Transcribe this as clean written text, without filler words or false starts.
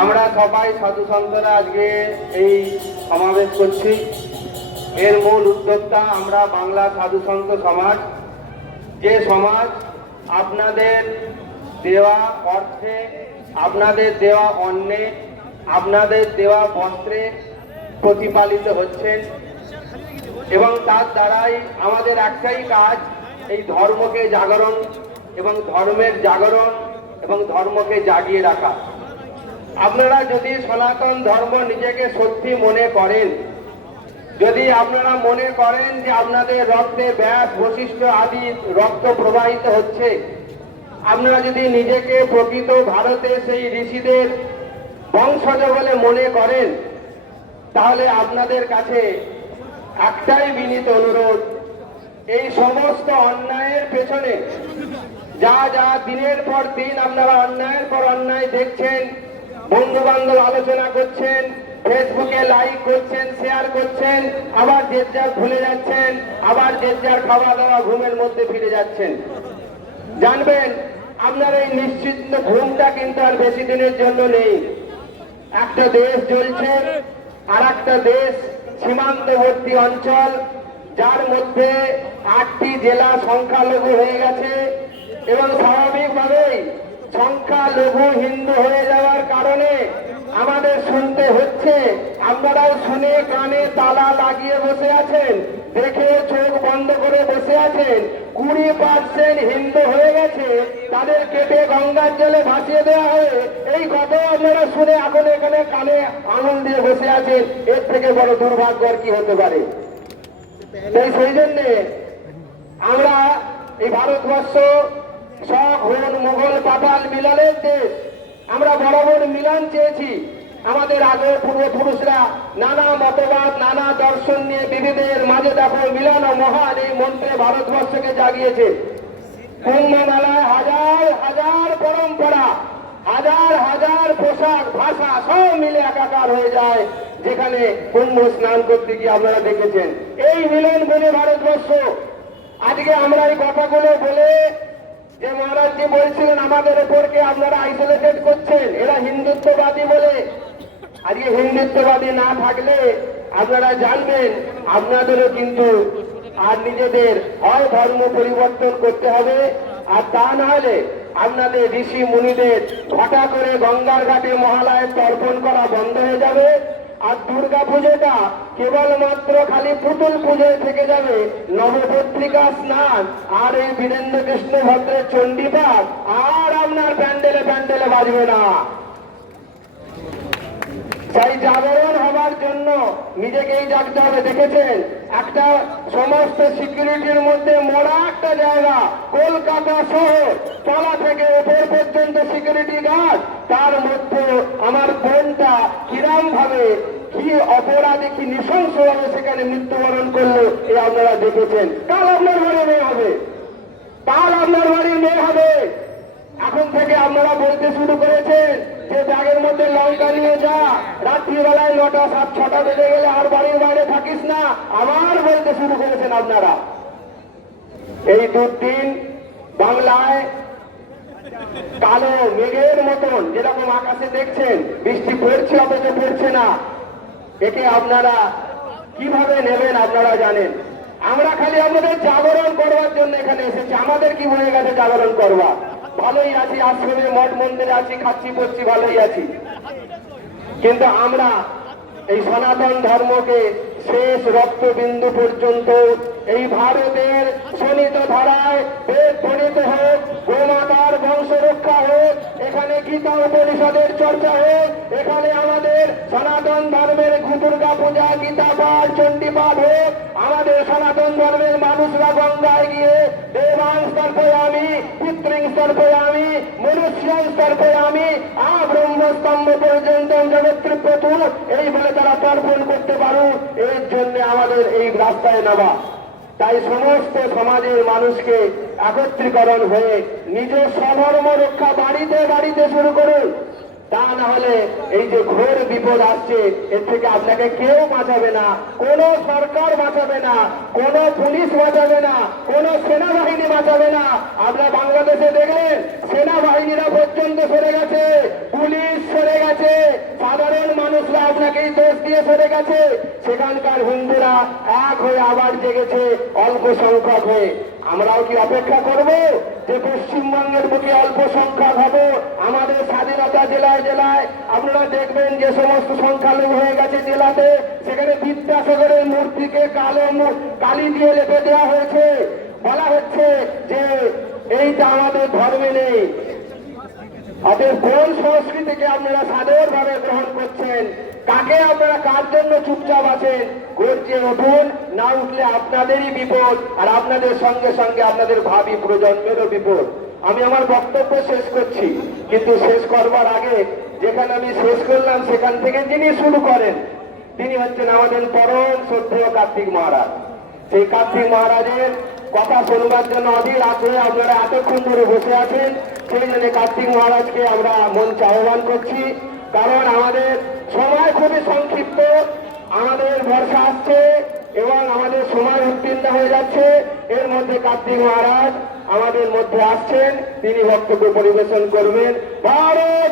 আমরা সবাই সাধু সন্তরা আজকে এই সমাবেশ করছি। এর মূল উদ্যোক্তা আমরা বাংলা সাধু সন্ত সমাজ, যে সমাজ আপনাদের দেওয়া অর্থে, আপনাদের দেওয়া অন্নে, আপনাদের দেওয়া বস্ত্রে প্রতিপালিত হচ্ছেন এবং তার দ্বারাই আমাদের একটাই কাজ, এই ধর্মকে জাগরণ এবং ধর্মের জাগরণ এবং ধর্মকে জাগিয়ে রাখা। আপনারা যদি সনাতন ধর্ম নিজেকে সত্যি মনে করেন, যদি আপনারা মনে করেন যে আপনাদের রক্তে ব্যাস বশিষ্ঠ আদি রক্ত প্রবাহিত হচ্ছে, আপনারা যদি নিজেকে প্রকৃত ভারতে সেই ঋষিদের বংশজ বলে মনে করেন, তাহলে আপনাদের কাছে একটাই বিনীত অনুরোধ, এই সমস্ত অন্যায়ের পেছনে যা যা দিনের পর দিন আপনারা অন্যায়ের পর অন্যায় দেখছেন, বন্ধু বান্ধব আলোচনা করছেন, ফেসবুকে লাইক করছেন, শেয়ার করছেন, আবার যে যার ভুলে যাচ্ছেন, আবার যে যার খাওয়া দাওয়া ঘুমের মধ্যে ফিরে যাচ্ছেন, জানবেন আপনার এই নিশ্চিত ঘুমটা কিন্তু আর বেশি দিনের জন্য নেই। একটা দেশ জ্বলছে, আর একটা দেশ সীমান্তবর্তী অঞ্চল, যার মধ্যে 8টি জেলা সংখ্যালঘু হয়ে গেছে এবং স্বাভাবিকভাবেই সংখ্যালঘু হিন্দু হয়ে যাওয়ার কারণে আমাদের শুনতে হচ্ছে, আপনারাও শুনে কানে তালা লাগিয়ে বসে আছেন, দেখে চোখ বন্ধ করে বসে আছেন, 20% হিন্দু হয়ে গেছে, তাদের কেটে গঙ্গার জলে ভাসিয়ে দেওয়া হবে। এই কথা আপনারা শুনে এখন এখানে কানে আঙুল দিয়ে বসে আছেন, এর থেকে বড় দুর্ভাগ্য আর কি হতে পারে? সেই জন্যে আমরা এই ভারতবর্ষ শক হন মোগল পাতাল মিলনের দেশ, আমরা বরাবর মিলন চেয়েছি। আমাদের আগে পূর্বপুরুষরা নানা মতবাদ, নানা দর্শন নিয়ে বিবিধের মাঝে দেখো মিলন ও মহান এই মন্ত্রে ভারতবর্ষকে জাগিয়েছে। কুম্ভ মেলায় হাজার হাজার পরম্পরা, হাজার হাজার পোশাক, ভাষা সব মিলে একাকার হয়ে যায় যেখানে কুম্ভ স্নান করতে গিয়ে আপনারা দেখেছেন। এই মিলন বলে ভারতবর্ষ। আজকে আমরা এই কথাগুলো বলে যে মহারাজজি বলছিলেন আমাদের উপরকে আপনারা আইসোলেটেড করছেন, এরা হিন্দুত্ববাদী বলে। আজকে হিন্দুত্ববাদী না থাকলে আপনারা জানবেন আপনাদেরও কিন্তু আর নিজেদের হয় ধর্ম পরিবর্তন করতে হবে, আর তা না হলে আপনাদের ঋষি মুনিদের ঘটা করে গঙ্গার ঘাটে মহালয়ে তর্পণ করা বন্ধ হয়ে যাবে। আর দুর্গা পুজোটা কেবলমাত্র খালি পুতুল পুজোয় থেকে যাবে, নবপত্রিকা স্নান আর এই বীরেন্দ্র কৃষ্ণ ভদ্রের চণ্ডীপাঠ আর আপনার প্যান্ডেলে প্যান্ডেলে বাজবে না। তাই জাগরণ হবার জন্য নিজেকেই জাগতে হবে। দেখেছেন একটা সমস্ত সিকিউরিটির মধ্যে মোড়া একটা জায়গা, কলকাতা শহর তলা থেকে উপর পর্যন্ত সিকিউরিটি গার্ড, তার মধ্যে আমার বোনটা কিরম ভাবে কি অপরাধে কি নৃশংস ভাবে সেখানে মৃত্যুবরণ করলো, এ আপনারা দেখেছেন। কাল আপনার বাড়ি মেয়ে হবে, কাল আপনার বাড়ি মেয়ে হবে। এখন থেকে আপনারা বলতে শুরু করেছেন যে ব্যাগের মধ্যে লঙ্কা নিয়ে যা, রাত্রিবেলায় 9টা 6টা বেজে গেলে আর বাড়ির বাইরে থাকিস না, আবার বলতে শুরু করেছেন আপনারা। এই দুদিন বাংলায় কালো মেঘের মতন যেরকম আকাশে দেখছেন বৃষ্টি পড়ছে অথচ পড়ছে না, একে আপনারা কিভাবে নেবেন আপনারা জানেন। আমরা খালি আমাদের জাগরণ করবার জন্য এখানে এসেছি। আমাদের কি হয়ে গেছে জাগরণ করবা? ভালোই আছি, আশ্রমে মঠ মন্দিরে আছি, খাচ্ছি পড়ছি, ভালোই আছি। কিন্তু আমরা এই সনাতন ধর্মকে শেষ রক্তবিন্দু পর্যন্ত এই ভারতের শোণিত ধারায় বেদ ধ্বনিত হোক, গোমাতার বংশ রক্ষা হোক, এখানে গীতা উপনিষদের চর্চা হোক, এখানে আমাদের সনাতন ধর্মের দুর্গা পূজা, গীতা পাঠ, চণ্ডী পাঠ হোক, আমাদের সনাতন ধর্মের মানুষরা গঙ্গায় গিয়ে দেবাং স্তর্পয়ামি, পিতৃং স্তর্পয়ামি, মনুষ্যং স্তর্পয়ামি, ব্রহ্মস্তম্ভ পর্যন্ত জগৎ এই বলে তারা তর্পণ করতে পারুক, এর জন্য আমাদের এই রাস্তায় নেওয়া। তাই সমস্ত সমাজের মানুষকে একত্রীকরণ হয়ে নিজ স্বধর্ম রক্ষা বাড়িতে বাড়িতে শুরু করুন। তা না হলে এই যে ঘোর বিপদ আসছে, এর থেকে আপনাকে কেউ বাঁচাবে না, কোন সরকার বাঁচাবে না, কোন পুলিশ বাঁচাবে না, কোন সেনাবাহিনী বাঁচাবে না। আপনারা বাংলাদেশে দেখলেন সেনাবাহিনীরা পর্যন্ত সরে গেছে, পুলিশ সরে গেছে, আগেই দোষ দিয়ে সরে গেছে, সেখানকার হিন্দুরা এক হয়ে আবার জেগেছে অল্প সংখ্যক হয়ে। আমরাও কি অপেক্ষা করব যে পশ্চিমবঙ্গের বুকে অল্প সংখ্যক হবে? আমাদের স্বাধীনতা জেলায় জেলায় আপনারা দেখবেন যে সমস্ত সংখ্যালঘু হয়ে গেছে জেলাতে, সেখানে বিদ্যাসাগরের মূর্তিকে কালি দিয়ে লেপে দেওয়া হয়েছে। বলা হচ্ছে যে এইটা আমাদের ধর্মে নেই। অতএব কোন সংস্কৃতিকে আপনারা সাদরভাবে গ্রহণ করছেন? কাকে আপনারা কার জন্য চুপচাপ আছেন? গর্জে উঠুন, না উঠলে আপনাদেরই বিপদ, আর আপনাদের সঙ্গে সঙ্গে আপনাদের ভাবি প্রজন্মেরও বিপদ। আমি আমার বক্তব্য শেষ করছি, কিন্তু শেষ করবার আগে যেখানে আমি শেষ করলাম সেখান থেকে যিনি শুরু করেন তিনি হচ্ছেন আমাদের পরম শ্রদ্ধেয় কার্তিক মহারাজ। সেই কার্তিক মহারাজের কথা শুনবার জন্য অধীর আগ্রহে আপনারা এতক্ষণ ধরে বসে আছেন। সেই জন্য কার্তিক মহারাজকে আমরা মঞ্চে আহ্বান করছি, কারণ আমাদের সময় খুবই সংক্ষিপ্ত, আমাদের বর্ষা আসছে এবং আমাদের সময় উত্তীর্ণ হয়ে যাচ্ছে। এর মধ্যে কার্তিক মহারাজ আমাদের মধ্যে আসছেন, তিনি বক্তব্য পরিবেশন করবেন। ভারত